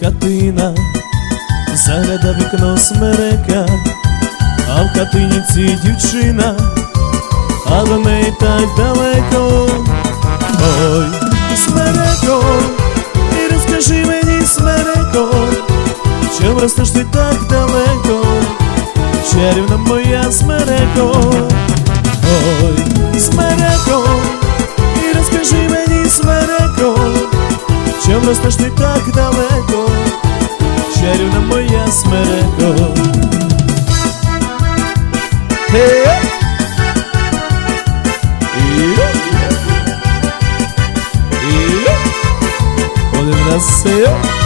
хатина, загляда вікно смерека, а в хатині ці дівчина, а до неї так далеко. Ой, смереко, і розкажи мені, смереко, чим ростеш ти так далеко, чарівна моя смереко. Чим ростеш ти так далеко, чарівна моя смереко. Hey! Сею. Війти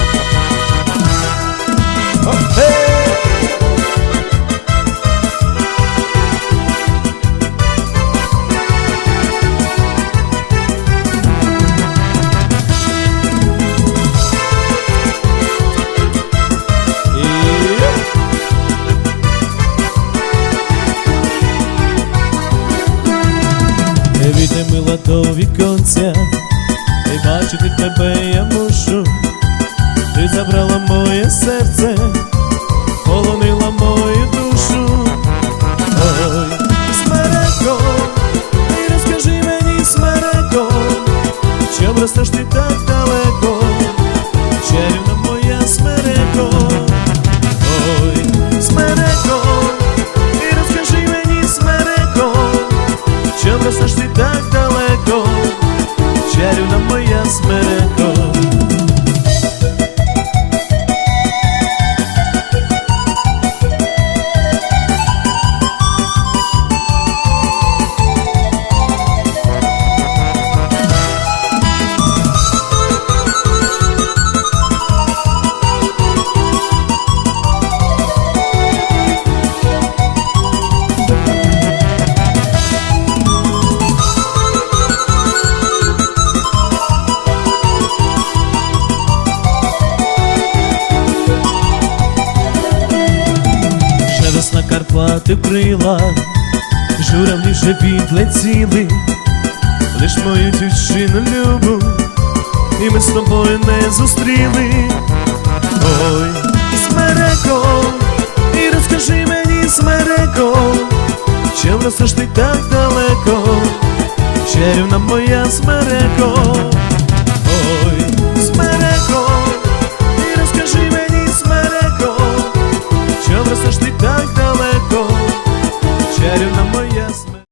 до віконця, і бачити тебе я мушу. Ти забрала моє серце, полонила мою душу. Ой, смереко, і розкажи мені, смереко, чим ростеш ти так далеко, чарівна моя смереко. Ой, смереко, і розкажи мені, смереко, чим ростеш ти так весна Карпати вкрила, журавлі ще підлетіли, лиш мою дівчину любу, і ми з тобою не зустріли. Ой, смереко, і розкажи мені, смереко, чим ростеш ти так далеко, чарівна моя смереко.